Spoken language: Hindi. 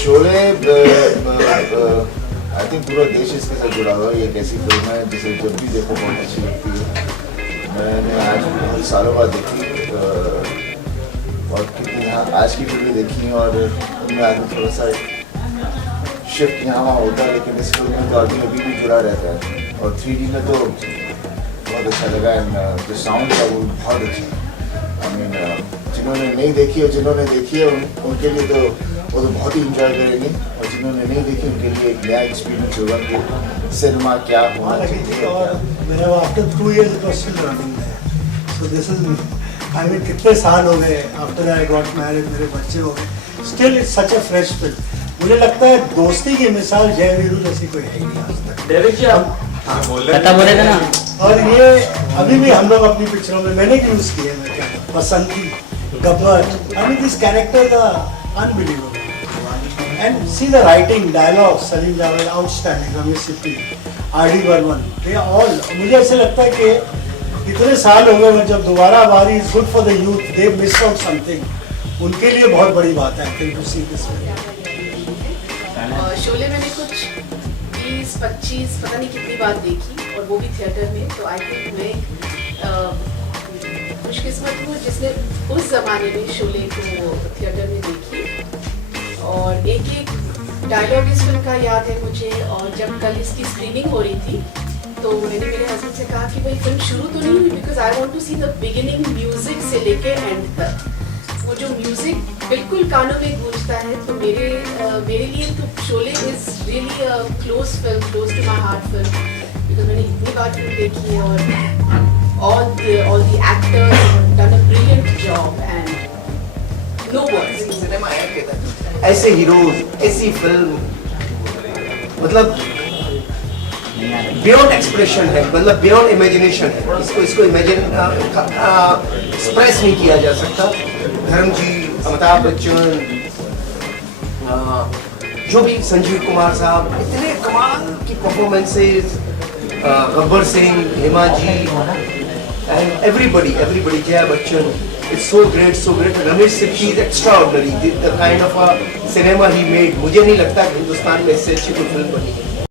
शोले आई थिंक पूरा देश इसके साथ जुड़ा हुआ है। ये एक ऐसी फिल्म है जिसे जब भी देखो बहुत अच्छी लगती है। मैंने आज भी बहुत सालों बाद देखी और कितनी आज की फिल्में देखी और उनमें आदमी थोड़ा सा शिफ्ट यहाँ वहाँ होता है, लेकिन इस फिल्म में तो आदमी अभी भी जुड़ा रहता है। और 3D में तो बहुत अच्छा लगा एंड जो साउंड था वो बहुत अच्छा। आई मीन जिन्होंने नहीं देखी और जिन्होंने देखी है उनके लिए तो वो तो बहुत ही इंजॉय करेंगे, और जिन्होंने नहीं देखी उनके लिए एक नया एक्सपीरियंस होगा कि सिनेमा क्या होना चाहिए। After 2 years it was still running there. So this is, I mean, कितने साल हो गए आफ्टर I got married, मेरे बच्चे हो गए, still it's such a fresh film. मुझे लगता है दोस्ती की मिसाल जय वीरू जैसी कोई है ही नहीं आज तक। डेविड जी आप पता बोले थे ना। और ये अभी भी हम लोग अपनी पिक्चरों में मैंने यूज किए हैं, क्या Basanti, Gabbar, I mean this character the unbelievable and see the writing, dialogue, Salim Javed outstanding, Ramesh Sippy, R D. Burman, they all, मुझे ऐसे लगता है कि इतने साल हो गए, जब दोबारा बारी is good for the youth, they miss out something, उनके लिए बहुत बड़ी बात है टू सी दिस। शोले मैंने कुछ 20-25 पता नहीं कितनी बार देखी, और वो भी थिएटर में। तो आई थिंक मैं खुशकिस्मत हूँ जिसने उस ज़माने में शोले को थिएटर में देखी, और एक एक डायलॉग इस फिल्म का याद है मुझे। और जब कल इसकी स्क्रीनिंग हो रही थी तो मैंने मेरे हस्बैंड से कहा कि भाई फिल्म शुरू तो नहीं हुई, because I want to see the beginning music से लेके एंड तक। वो जो म्यूजिक बिल्कुल कानों में गूंजता है, तो मेरे लिए तो Sholay is really a close film, close to my heart film, because मैंने इतनी बार फिल्म देखी है और all the actors have done a brilliant job and no words. ऐसे हीरोज, ऐसी फिल्म, मतलब बियॉन्ड एक्सप्रेशन है, मतलब बियॉन्ड इमेजिनेशन है। इसको इमेजिन एक्सप्रेस नहीं किया जा सकता। धर्म जी, अमिताभ बच्चन, जो भी संजीव कुमार साहब, इतने कमाल की performances, Gabbar Singh, Hema ji, and everybody, Jaya Bachchan, it's so great. Ramesh Sippy is extraordinary. The kind of a cinema he made, मुझे नहीं लगता कि हिंदुस्तान में इससे अच्छी कोई फिल्म बनी है।